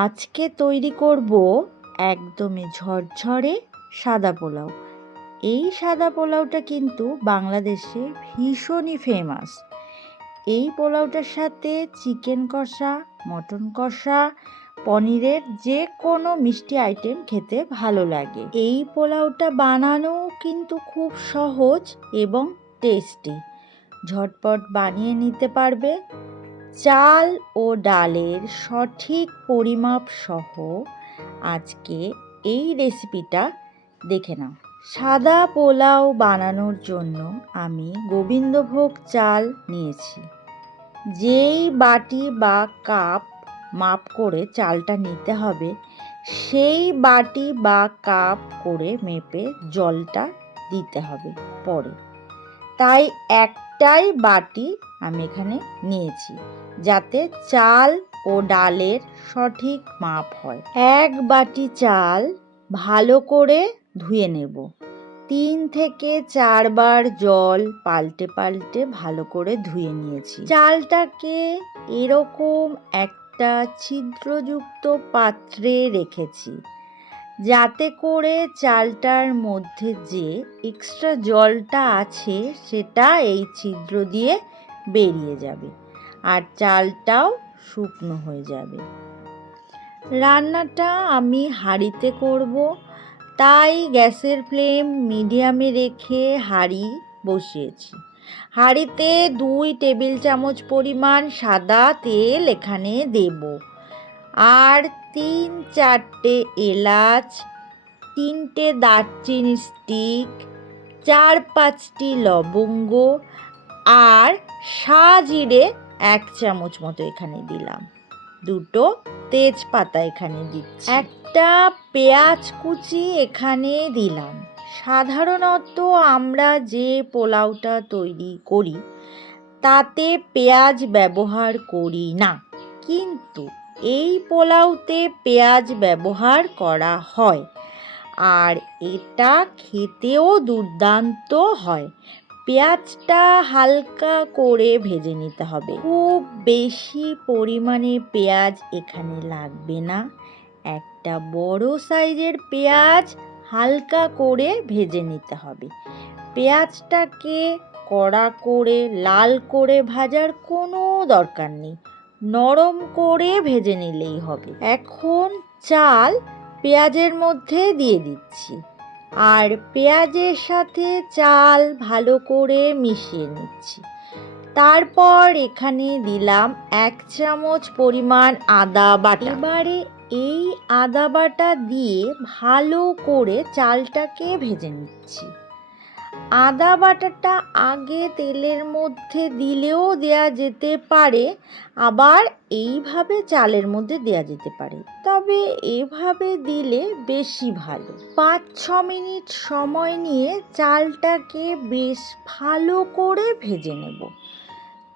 আজকে তৈরি করব একদমই ঝরঝরে সাদা পোলাও। এই সাদা পোলাওটা কিন্তু বাংলাদেশে ভীষণই ফেমাস। এই পোলাওটার সাথে চিকেন কষা, মটন কষা, পনিরের যে কোনো মিষ্টি আইটেম খেতে ভালো লাগে। এই পোলাওটা বানানো কিন্তু খুব সহজ এবং টেস্টি। ঝটপট বানিয়ে নিতে পারবে। চাল ও ডালের সঠিক পরিমাপ সহ আজকে এই রেসিপিটা দেখে নাও। সাদা পোলাও বানানোর জন্য আমি গোবিন্দভোগ চাল নিয়েছি। যেই বাটি বা কাপ মাপ করে চালটা নিতে হবে, সেই বাটি বা কাপ করে মেপে জলটা দিতে হবে পরে। তাই একটাই বাটি আমি এখানে নিয়েছি, যাতে চাল ও ডালের সঠিক মাপ হয়। এক বাটি চাল ভালো করে ধুয়ে নেব। 3 থেকে 4 বার জল পাল্টে পাল্টে ভালো করে ধুয়ে নিয়েছি। চালটাকে এরকম একটা ছিদ্রযুক্ত পাত্রে রেখেছি, যাতে করে চালটার মধ্যে যে এক্সট্রা জলটা আছে সেটা এই ছিদ্র দিয়ে বেরিয়ে যাবে আর চালটাও শুকনো হয়ে যাবে। রান্নাটা আমি হাঁড়িতে করব, তাই গ্যাসের ফ্লেম মিডিয়ামে রেখে হাঁড়ি বসিয়েছি। হাঁড়িতে 2 টেবিল চামচ পরিমাণ সাদা তেল এখানে দেব, আর 3-4টে এলাচ, 3টে দারচিনি স্টিক, 4-5টি লবঙ্গ আর সাজিরে 1 চামচ মতো এখানে দিলাম। 2টো তেজপাতা এখানে দিচ্ছি। একটা পেঁয়াজ কুচি এখানে দিলাম। সাধারণত আমরা যে পোলাওটা তৈরি করি তাতে পেঁয়াজ ব্যবহার করি না, কিন্তু এই পোলাওতে পেঁয়াজ ব্যবহার করা হয় আর এটা খেতেও দুর্দান্ত হয়। পেঁয়াজটা হালকা করে ভেজে নিতে হবে। খুব বেশি পরিমাণে পেঁয়াজ এখানে লাগবে না। একটা বড় সাইজের পেঁয়াজ হালকা করে ভেজে নিতে হবে। পেঁয়াজটাকে কড়া করে লাল করে ভাজার কোনো দরকার নেই, নরম করে ভেজে নিলেই হবে। এখন চাল পেঁয়াজের মধ্যে দিয়ে দিচ্ছি আর পেঁয়াজের সাথে চাল ভালো করে মিশিয়ে নিচ্ছি। তারপর এখানে দিলাম 1 চামচ পরিমাণ আদা বাটা। এবারে এই আদা বাটা দিয়ে ভালো করে চালটাকে ভেজে নিচ্ছি। আদা বাটাটা আগে তেলের মধ্যে দিলেও দেয়া যেতে পারে, আবার এইভাবে চালের মধ্যে দেয়া যেতে পারে, তবে এভাবে দিলে বেশি ভালো। 5-6 মিনিট সময় নিয়ে চালটাকে বেশ ভালো করে ভেজে নেব।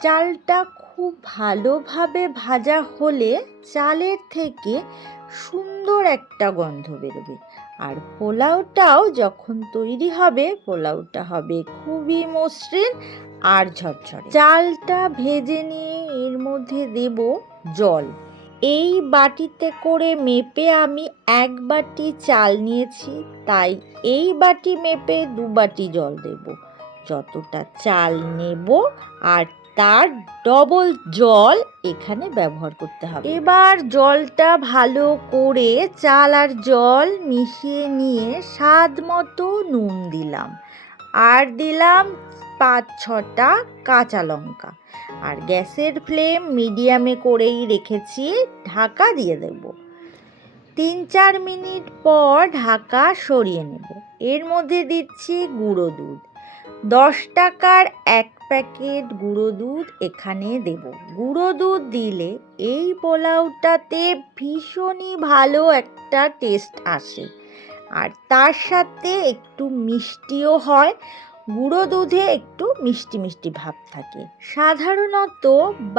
চালটা খুব ভালোভাবে ভাজা হলে চালের থেকে সুন্দর একটা গন্ধ বেরোবে, আর পোলাওটাও যখন তৈরি হবে পোলাওটা হবে খুবই মসৃণ আর ঝরঝরে। চালটা ভেজে নিয়ে এর মধ্যে দেব জল। এই বাটিতে করে মেপে আমি 1 বাটি চাল নিয়েছি, তাই এই বাটি মেপে 2 বাটি জল দেব। যতটা চাল নেব আর তার ডবল জল এখানে ব্যবহার করতে হবে। এবার জলটা ভালো করে চাল আর জল মিশিয়ে নিয়ে স্বাদ মতো নুন দিলাম, আর দিলাম 5-6টা কাঁচা লঙ্কা, আর গ্যাসের ফ্লেম মিডিয়ামে করেই রেখেছি। ঢাকা দিয়ে দেব। 3-4 মিনিট পর ঢাকা সরিয়ে নেব। এর মধ্যে দিচ্ছি গুঁড়ো দুধ। 10 টাকার 1 প্যাকেট গুঁড়ো দুধ এখানে দেব। গুঁড়ো দুধ দিলে এই পোলাওটাতে ভীষণই ভালো একটা টেস্ট আসে, আর তার সাথে একটু মিষ্টিও হয়। গুঁড়ো দুধে একটু মিষ্টি মিষ্টি ভাব থাকে। সাধারণত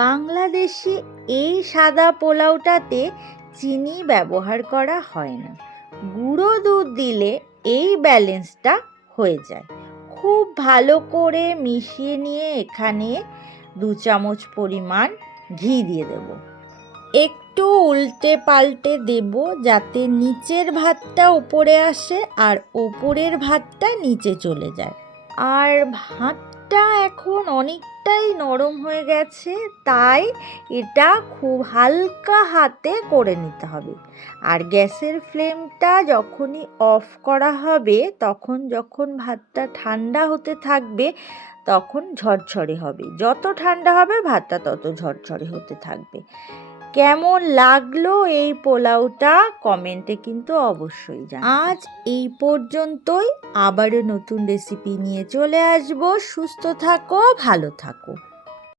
বাংলাদেশে এই সাদা পোলাওটাতে চিনি ব্যবহার করা হয় না। গুঁড়ো দুধ দিলে এই ব্যালেন্সটা হয়ে যায়। খুব ভালো করে মিশিয়ে নিয়ে এখানে 2 চামচ পরিমাণ ঘি দিয়ে দেব। একটু একটু উল্টে পাল্টে দেব যাতে নিচের ভাতটা উপরে আসে আর ওপরের ভাতটা নিচে চলে যায়। আর ভাতটা এখন অনেকটাই নরম হয়ে গেছে, তাই এটা খুব হালকা হাতে করে নিতে হবে। আর গ্যাসের ফ্লেমটা যখনই অফ করা হবে, যখন ভাতটা ঠান্ডা হতে থাকবে তখন ঝরঝরে হবে। যত ঠান্ডা হবে ভাতটা তত ঝরঝরে হতে থাকবে। কেমন লাগলো এই পোলাওটা কমেন্টে কিন্তু অবশ্যই জানাবেন। আজ এই পর্যন্তই, আবারও নতুন রেসিপি নিয়ে চলে আসবো। সুস্থ থাকো, ভালো থাকো।